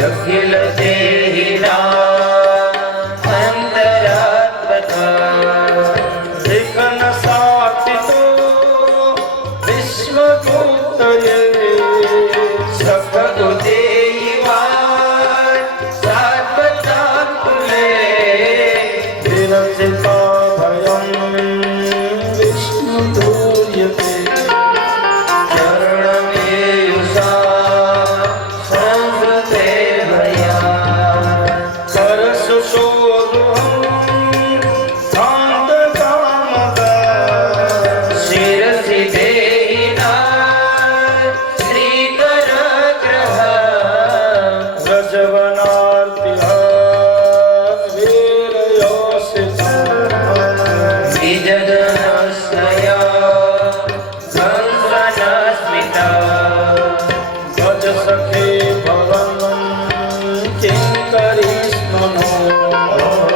अखिल देव નો